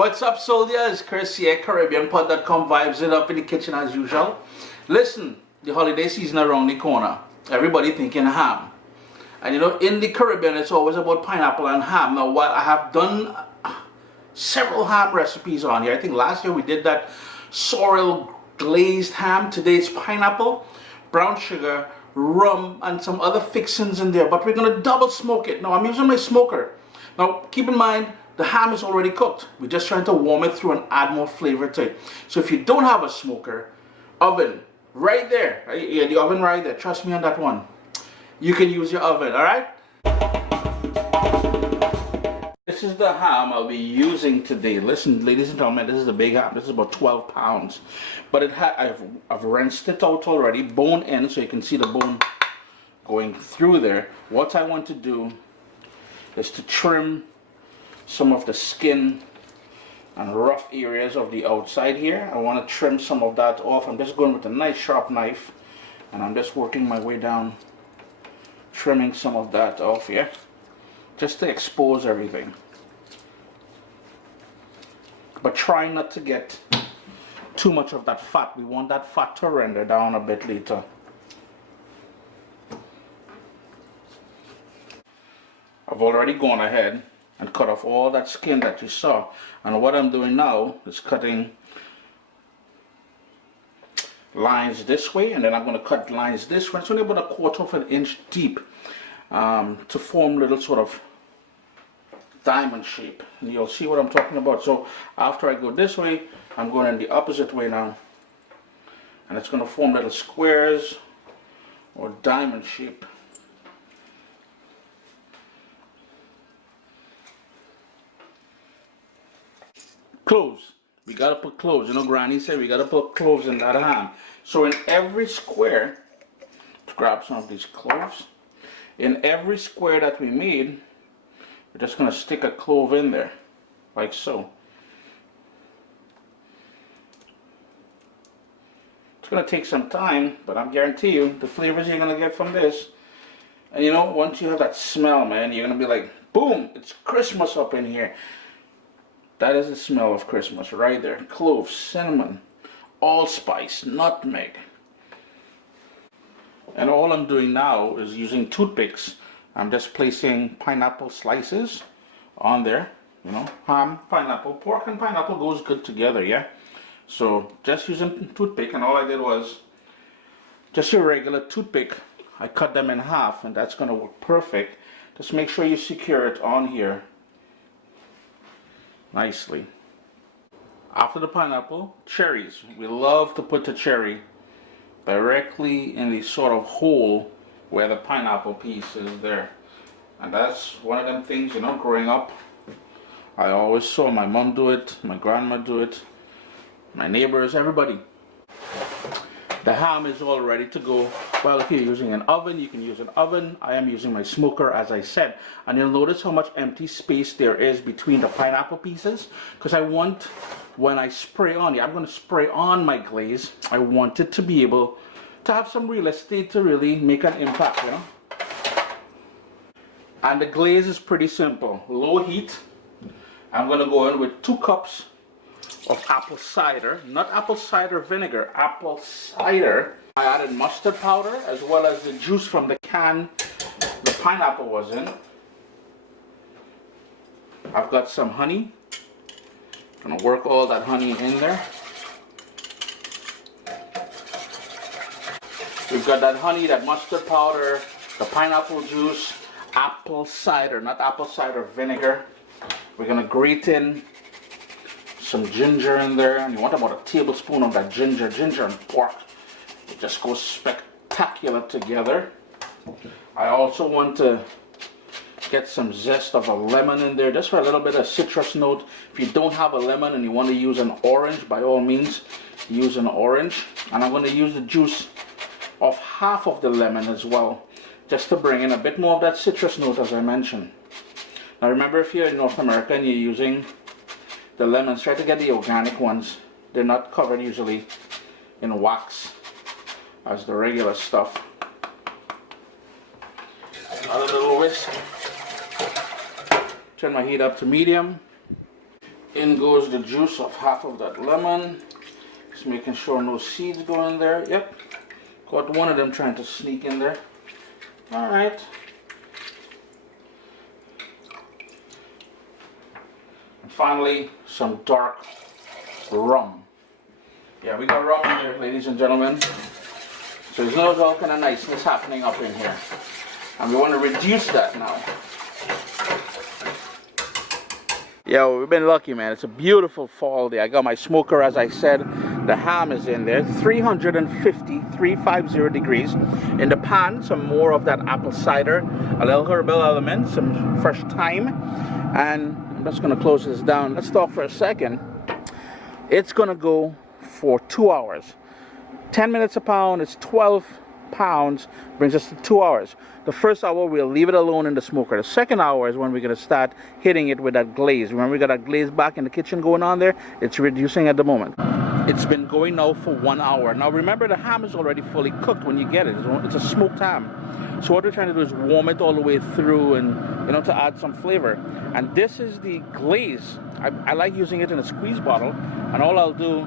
What's up, soldiers? Chris here, CaribbeanPod.com. Vibes it up in the kitchen as usual. Listen, the holiday season around the corner. Everybody thinking ham. And you know, in the Caribbean, it's always about pineapple and ham. Now, while I have done several ham recipes on here, I think last year we did that sorrel glazed ham. Today it's pineapple, brown sugar, rum, and some other fixings in there. But we're going to double smoke it. Now, I'm using my smoker. Now, keep in mind, the ham is already cooked. We're just trying to warm it through and add more flavor to it. So if you don't have a smoker, oven, right there. Yeah, the oven right there. Trust me on that one. You can use your oven, alright? This is the ham I'll be using today. Listen, ladies and gentlemen, this is a big ham. This is about 12 pounds. But I've rinsed it out already, bone in, so you can see the bone going through there. What I want to do is to trim some of the skin and rough areas of the outside here. I want to trim some of that off. I'm just going with a nice sharp knife and I'm just working my way down, trimming some of that off here, just to expose everything. But try not to get too much of that fat. We want that fat to render down a bit later. I've already gone ahead and cut off all that skin that you saw, and what I'm doing now is cutting lines this way, and then I'm going to cut lines this way. It's only about 1/4 of an inch deep to form little sort of diamond shape, and you'll see what I'm talking about. So after I go this way, I'm going in the opposite way now, and it's going to form little squares or diamond shape. Cloves. We gotta put cloves. You know, Granny said we gotta put cloves in that ham. So in every square, let's grab some of these cloves. In every square that we made, we're just gonna stick a clove in there, like so. It's gonna take some time, but I guarantee you, the flavors you're gonna get from this. And you know, once you have that smell, man, you're gonna be like, boom, it's Christmas up in here. That is the smell of Christmas right there. Cloves, cinnamon, allspice, nutmeg. And all I'm doing now is using toothpicks. I'm just placing pineapple slices on there. You know, ham, pineapple, pork and pineapple goes good together, yeah? So just using toothpick, and all I did was just your regular toothpick. I cut them in half, and that's gonna work perfect. Just make sure you secure it on here nicely. After the pineapple, cherries. We love to put the cherry directly in the sort of hole where the pineapple piece is there. And that's one of them things, you know, growing up, I always saw my mom do it, my grandma do it, my neighbors, everybody. The ham is all ready to go. Well, if you're using an oven, you can use an oven. I am using my smoker, as I said. And you'll notice how much empty space there is between the pineapple pieces. Because I want, when I spray on it, I'm going to spray on my glaze. I want it to be able to have some real estate to really make an impact, you know. And the glaze is pretty simple. Low heat. I'm going to go in with 2 cups of apple cider, not apple cider vinegar, apple cider. I added mustard powder as well as the juice from the can the pineapple was in. I've got some honey. Gonna work all that honey in there. We've got that honey, that mustard powder, the pineapple juice, apple cider, not apple cider vinegar. We're gonna grate in some ginger in there, and you want about a tablespoon of that ginger and pork. It just goes spectacular together. I also want to get some zest of a lemon in there, just for a little bit of citrus note. If you don't have a lemon and you want to use an orange, by all means use an orange. And I'm going to use the juice of half of the lemon as well, just to bring in a bit more of that citrus note, as I mentioned. Now remember, if you're in North America and you're using the lemons, try to get the organic ones. They're not covered usually in wax as the regular stuff. Another little whisk. Turn my heat up to medium. In goes the juice of half of that lemon. Just making sure no seeds go in there. Yep. Got one of them trying to sneak in there. Alright. And finally, some dark rum. Yeah, we got rum in there, ladies and gentlemen. So there's no all kind of niceness happening up in here. And we want to reduce that now. Yo, we've been lucky, man. It's a beautiful fall day. I got my smoker, as I said. The ham is in there, 350 degrees. In the pan, some more of that apple cider, a little herbal element, some fresh thyme. And I'm just going to close this down. Let's talk for a second. It's going to go for 2 hours. 10 minutes a pound, it's 12 pounds, brings us to 2 hours. The first hour we'll leave it alone in the smoker. The second hour is when we're going to start hitting it with that glaze. Remember, we got that glaze back in the kitchen going on there. It's reducing at the moment. It's been going now for 1 hour. Now remember, the ham is already fully cooked when you get it. It's a smoked ham. So what we're trying to do is warm it all the way through, and to add some flavor. And this is the glaze. I like using it in a squeeze bottle, and all I'll do,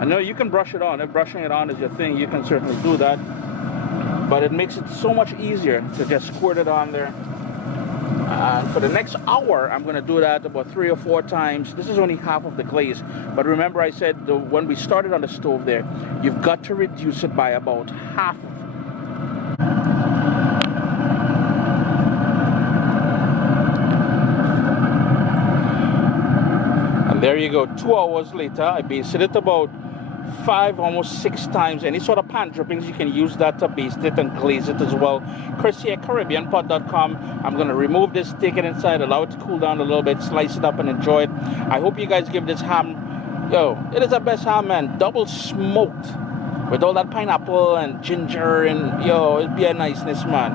I know you can brush it on. If brushing it on is your thing, you can certainly do that. But it makes it so much easier to just squirt it on there. And for the next hour, I'm going to do that about 3 or 4 times. This is only half of the glaze. But remember, I said when we started on the stove there, you've got to reduce it by about half. And there you go. 2 hours later, I basted it about 5, almost 6 times. Any sort of pan drippings, you can use that to baste it and glaze it as well. Chris at CaribbeanPot.com. I'm going to remove this, take it inside, allow it to cool down a little bit, slice it up and enjoy it. I hope you guys give this ham, it is the best ham, man. Double smoked with all that pineapple and ginger, and it'd be a niceness, man.